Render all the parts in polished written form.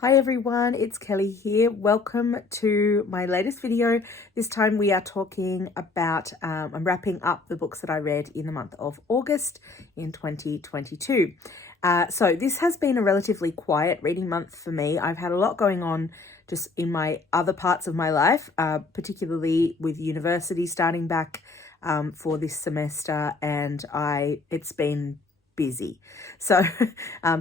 Hi everyone, it's Kelly here. Welcome to my latest video. This time we are talking about, I'm wrapping up the books that I read in the month of August in 2022. So this has been a relatively quiet reading month for me. I've had a lot going on just in my other parts of my life, particularly with university starting back for this semester, and it's been busy. So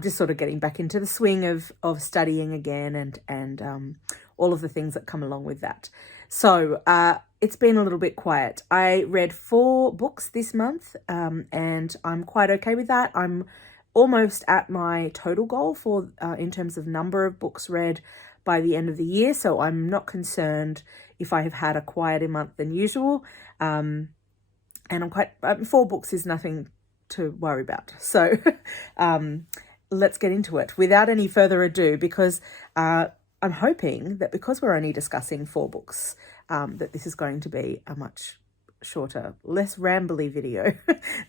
just sort of getting back into the swing of studying again and all of the things that come along with that. So it's been a little bit quiet. I read 4 books this month and I'm quite okay with that. I'm almost at my total goal for in terms of number of books read by the end of the year. So I'm not concerned if I have had a quieter month than usual. And I'm 4 books is nothing to worry about. So let's get into it without any further ado, because I'm hoping that because we're only discussing 4 books, that this is going to be a much shorter, less rambly video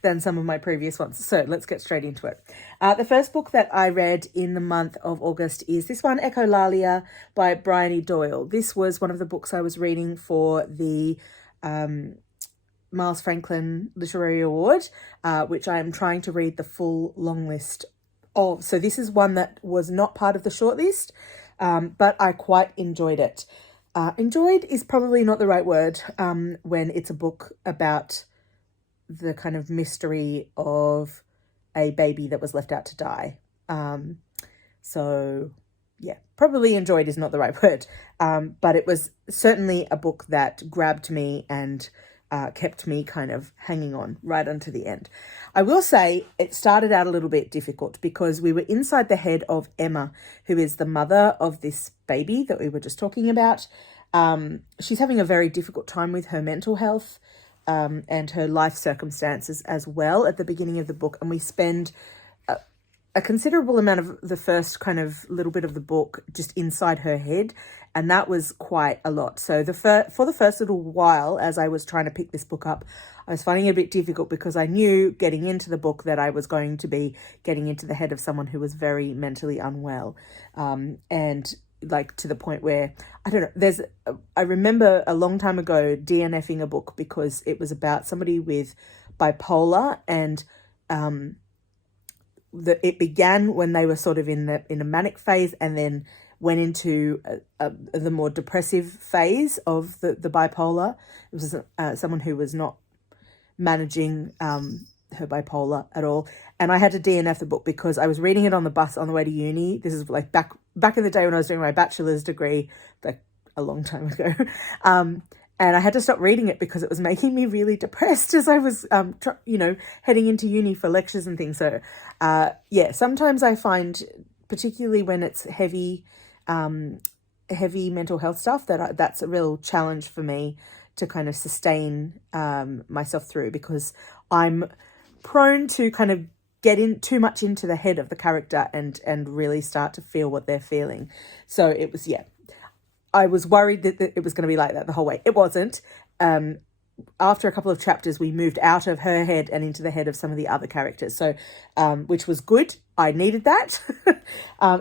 than some of my previous ones. So let's get straight into it. The first book that I read in the month of August is this one, Echolalia by Doyle. This was one of the books I was reading for the Miles Franklin Literary Award, which I am trying to read the full long list of. So this is one that was not part of the shortlist, but I quite enjoyed it. Enjoyed is probably not the right word when it's a book about the kind of mystery of a baby that was left out to die. So yeah, probably enjoyed is not the right word, but it was certainly a book that grabbed me and kept me kind of hanging on right onto the end. I will say it started out a little bit difficult because we were inside the head of Emma, who is the mother of this baby that we were just talking about. She's having a very difficult time with her mental health and her life circumstances as well at the beginning of the book. And we spend a considerable amount of the first kind of little bit of the book just inside her head, and that was quite a lot. So for the first little while, as I was trying to pick this book up, I was finding it a bit difficult because I knew getting into the book that I was going to be getting into the head of someone who was very mentally unwell, and like to the point where, I don't know, I remember a long time ago DNFing a book because it was about somebody with bipolar, and it began when they were sort of in a manic phase and then went into the more depressive phase of the bipolar. It was someone who was not managing her bipolar at all. And I had to DNF the book because I was reading it on the bus on the way to uni. This is like back in the day when I was doing my bachelor's degree, like a long time ago. And I had to stop reading it because it was making me really depressed as I was, heading into uni for lectures and things. So, yeah, sometimes I find, particularly when it's heavy mental health stuff, that's a real challenge for me to kind of sustain myself through, because I'm prone to kind of get in too much into the head of the character and really start to feel what they're feeling. So it was, yeah. I was worried that it was going to be like that the whole way. It wasn't. After a couple of chapters, we moved out of her head and into the head of some of the other characters. So, which was good. I needed that,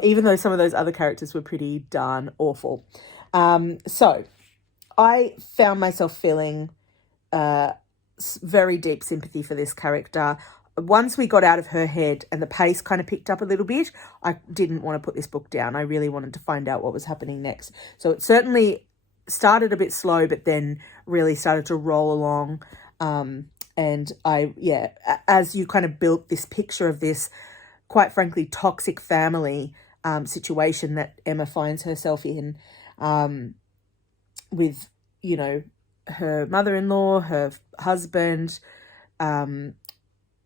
even though some of those other characters were pretty darn awful. So I found myself feeling very deep sympathy for this character. Once we got out of her head and the pace kind of picked up a little bit, I didn't want to put this book down. I really wanted to find out what was happening next. So it certainly started a bit slow, but then really started to roll along. And as you kind of built this picture of this, quite frankly, toxic family situation that Emma finds herself in, with, her mother-in-law, her husband,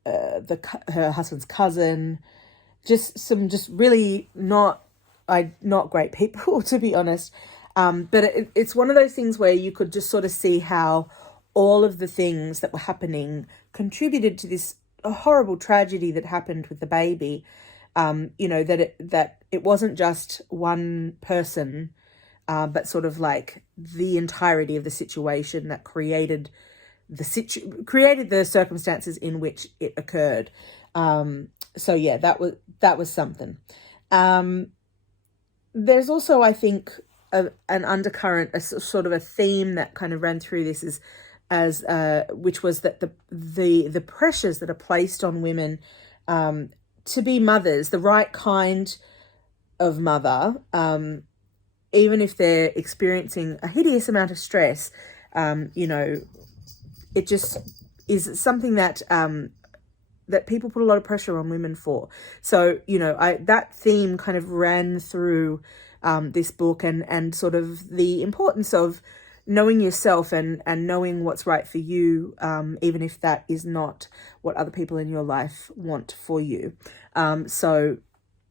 her husband's cousin, just really not great people, to be honest. But it's one of those things where you could just sort of see how all of the things that were happening contributed to this horrible tragedy that happened with the baby. That it wasn't just one person, but sort of like the entirety of the situation that created the circumstances in which it occurred. So yeah, that was something. there's also, I think, an undercurrent, sort of a theme that kind of ran through this which was that the pressures that are placed on women to be mothers, the right kind of mother, even if they're experiencing a hideous amount of stress, it just is something that that people put a lot of pressure on women for. So, that theme kind of ran through this book, and sort of the importance of knowing yourself and knowing what's right for you, even if that is not what other people in your life want for you. So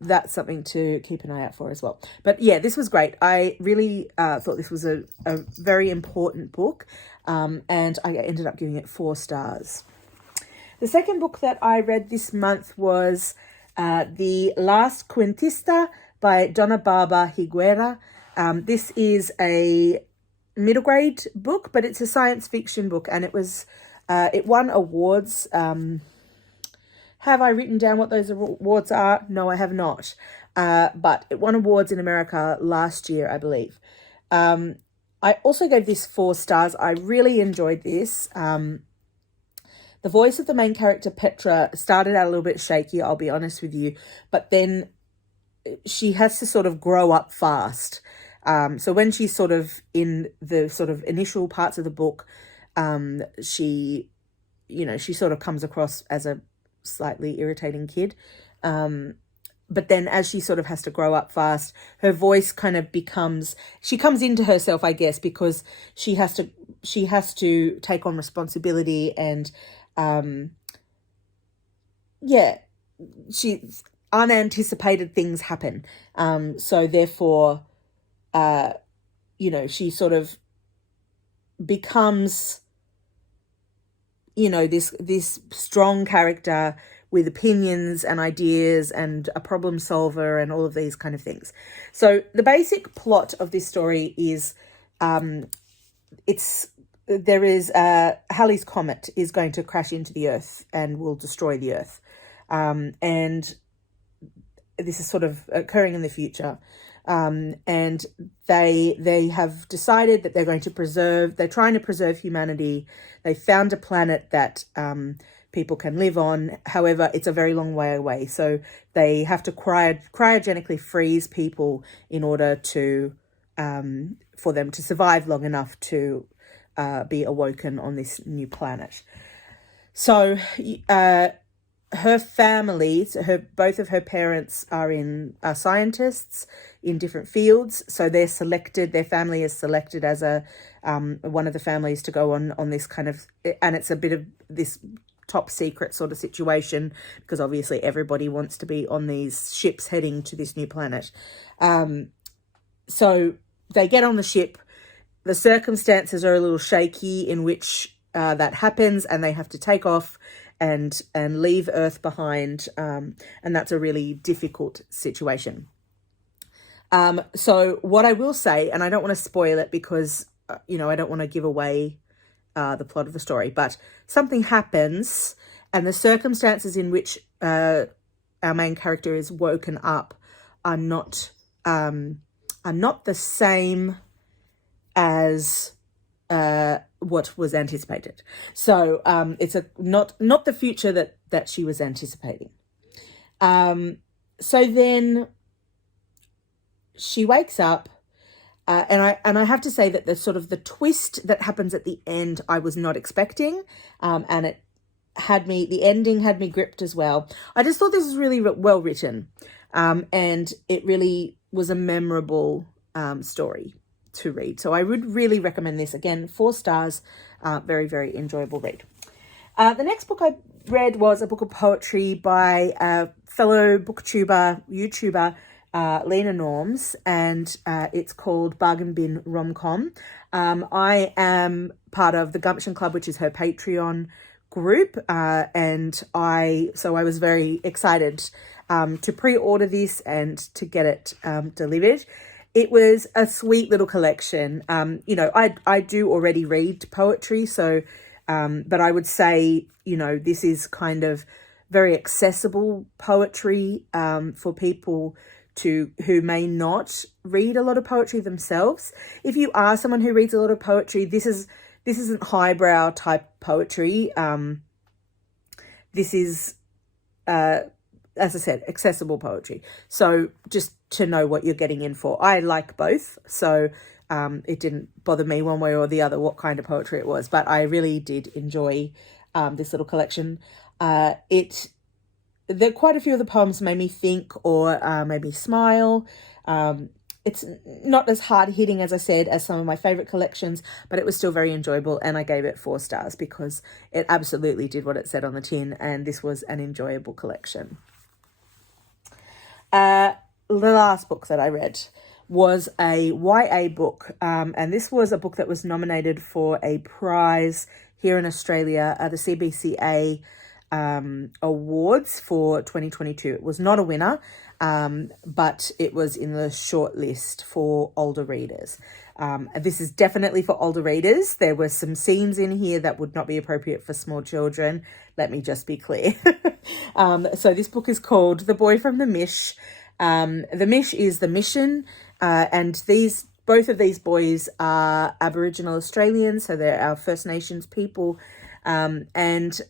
that's something to keep an eye out for as well. But yeah, this was great. I really thought this was a very important book, and I ended up giving it 4 stars. The second book that I read this month was the Last Quintista by Donna, Barba, Higuera. This is a middle grade book, but it's a science fiction book, and it won awards. Have I written down what those awards are? No, I have not. But it won awards in America last year, I believe. I also gave this 4 stars. I really enjoyed this. The voice of the main character, Petra, started out a little bit shaky, I'll be honest with you, but then she has to sort of grow up fast. So when she's sort of in the sort of initial parts of the book, she sort of comes across as a slightly irritating kid. But then as she sort of has to grow up fast, her voice kind of she comes into herself, I guess, because she has to take on responsibility, and unanticipated things happen. So therefore, she sort of becomes, this strong character with opinions and ideas and a problem solver and all of these kind of things. So the basic plot of this story is, Halley's Comet is going to crash into the Earth and will destroy the Earth. And this is sort of occurring in the future. And they have decided that they're trying to preserve humanity. They found a planet that people can live on. However, it's a very long way away. So they have to cryogenically freeze people in order for them to survive long enough to be awoken on this new planet. So her family, both of her parents are scientists in different fields. So their family is selected as one of the families to go on this kind of, and it's a bit of this top secret sort of situation, because obviously everybody wants to be on these ships heading to this new planet. So they get on the ship. The circumstances are a little shaky in which that happens, and they have to take off and leave Earth behind, and that's a really difficult situation. So what I will say, and I don't want to spoil it because I don't want to give away the plot of the story, but something happens, and the circumstances in which our main character is woken up are not the same as what was anticipated. So it's not the future that she was anticipating. So then she wakes up, and I have to say that the twist that happens at the end I was not expecting, and the ending had me gripped as well. I just thought this was really well written, and it really was a memorable story to read. So I would really recommend this. Again, 4 stars, very, very enjoyable read. The next book I read was a book of poetry by a fellow booktuber, YouTuber, Lena Norms, and it's called Bargain Bin Rom-Com. I am part of the Gumption Club, which is her Patreon group, and I was very excited to pre-order this and to get it delivered. It was a sweet little collection. I do already read poetry, so but I would say, this is kind of very accessible poetry for people who may not read a lot of poetry themselves. If you are someone who reads a lot of poetry, this isn't highbrow type poetry. This is, as I said, accessible poetry. So just to know what you're getting in for. I like both, so it didn't bother me one way or the other what kind of poetry it was, but I really did enjoy this little collection. Quite a few of the poems made me think or made me smile. It's not as hard-hitting, as I said, as some of my favourite collections, but it was still very enjoyable, and I gave it 4 stars because it absolutely did what it said on the tin, and this was an enjoyable collection. The last book that I read was a YA book, and this was a book that was nominated for a prize here in Australia, the CBCA awards for 2022. It was not a winner, but it was in the short list for older readers. This is definitely for older readers. There were some scenes in here that would not be appropriate for small children. Let me just be clear. So this book is called The Boy from the Mish. The Mish is the mission, and both of these boys are Aboriginal Australians, so they're our First Nations people. And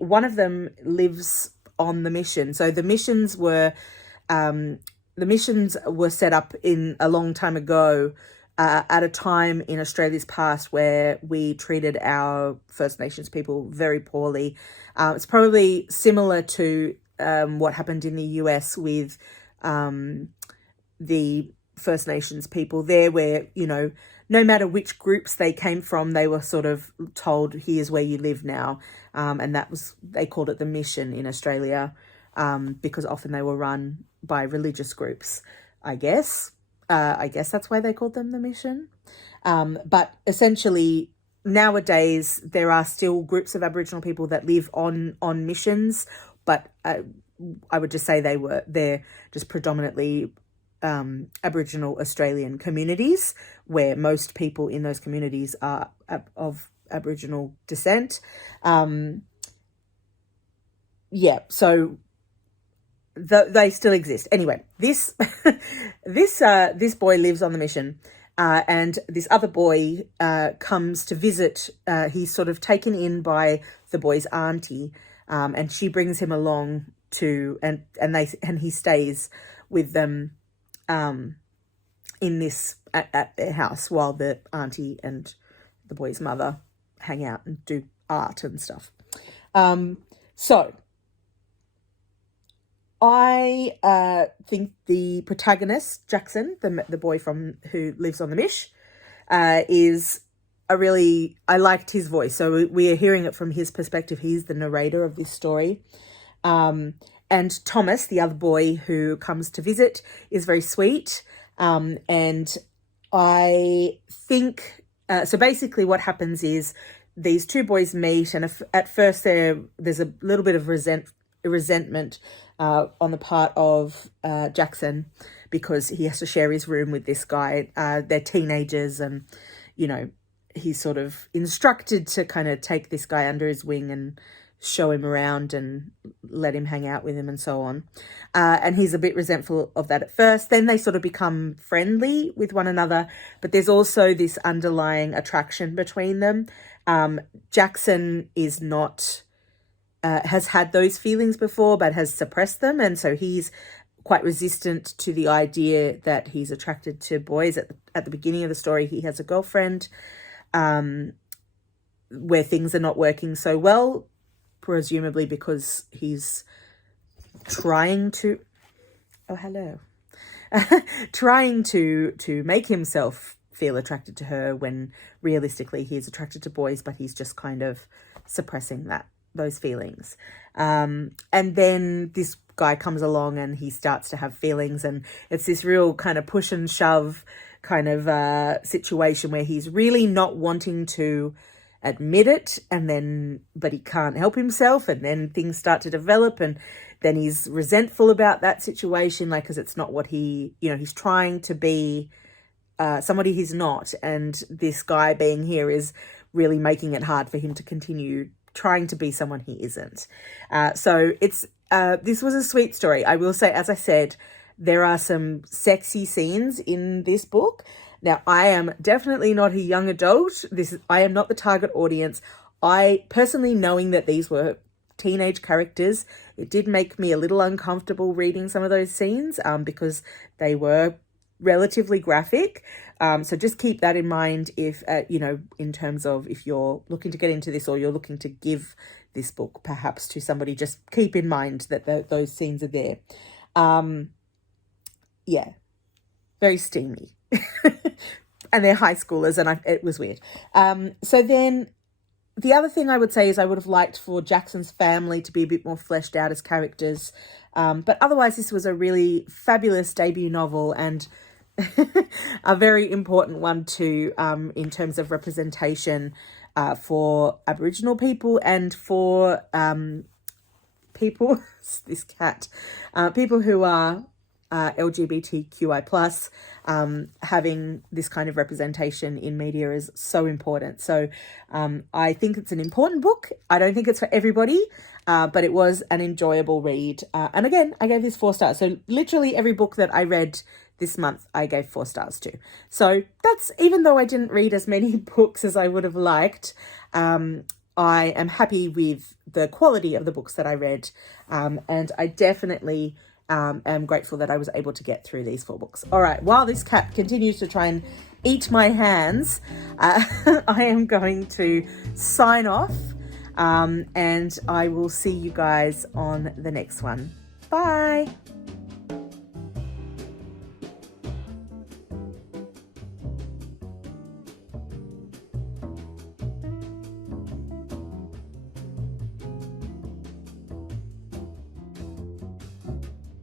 one of them lives on the mission. So the missions were set up in a long time ago, at a time in Australia's past where we treated our First Nations people very poorly. It's probably similar to what happened in the US with the First Nations people there, where, no matter which groups they came from, they were sort of told, here's where you live now. And they called it the mission in Australia, because often they were run by religious groups, I guess. I guess that's why they called them the mission. But essentially, nowadays, there are still groups of Aboriginal people that live on missions, but I would just say they're just predominantly Aboriginal Australian communities, where most people in those communities are of Aboriginal descent. So they still exist. Anyway, this boy lives on the mission, and this other boy comes to visit. He's sort of taken in by the boy's auntie, and she brings him along and he stays with them at their house while the auntie and the boy's mother hang out and do art and stuff. So I think the protagonist, Jackson, the boy who lives on the Mish, is I liked his voice. So we are hearing it from his perspective. He's the narrator of this story. And Thomas, the other boy who comes to visit, is very sweet. And I think, so basically what happens is these two boys meet, and at first there's a little bit of resentment on the part of Jackson, because he has to share his room with this guy. They're teenagers, and, he's sort of instructed to kind of take this guy under his wing and show him around and let him hang out with him and so on. And he's a bit resentful of that at first. Then they sort of become friendly with one another, but there's also this underlying attraction between them. Jackson is not, has had those feelings before, but has suppressed them. And so he's quite resistant to the idea that he's attracted to boys. At the beginning of the story, he has a girlfriend, where things are not working so well, presumably because he's trying to make himself feel attracted to her, when realistically he's attracted to boys, but he's just kind of suppressing those feelings. And then this guy comes along and he starts to have feelings, and it's this real kind of push and shove kind of situation where he's really not wanting to admit it, but he can't help himself, and then things start to develop, and then he's resentful about that situation, because it's not what he's trying to be somebody he's not, and this guy being here is really making it hard for him to continue trying to be someone he isn't. So this was a sweet story. I will say, as I said, There are some sexy scenes in this book. Now, I am definitely not a young adult. I am not the target audience. I personally, knowing that these were teenage characters, it did make me a little uncomfortable reading some of those scenes because they were relatively graphic. So just keep that in mind if, in terms of if you're looking to get into this or you're looking to give this book perhaps to somebody, just keep in mind that those scenes are there. Yeah, very steamy. And they're high schoolers, and it was weird. So then the other thing I would say is I would have liked for Jackson's family to be a bit more fleshed out as characters. But otherwise, this was a really fabulous debut novel and a very important one too, in terms of representation for Aboriginal people and for people, this cat, people who are LGBTQI+, having this kind of representation in media is so important. So I think it's an important book. I don't think it's for everybody, but it was an enjoyable read. And again, I gave this 4 stars. So literally every book that I read this month, I gave 4 stars to. So that's, even though I didn't read as many books as I would have liked, I am happy with the quality of the books that I read. And I definitely am grateful that I was able to get through these 4 books. All right, while this cat continues to try and eat my hands, I am going to sign off, and I will see you guys on the next one. Bye.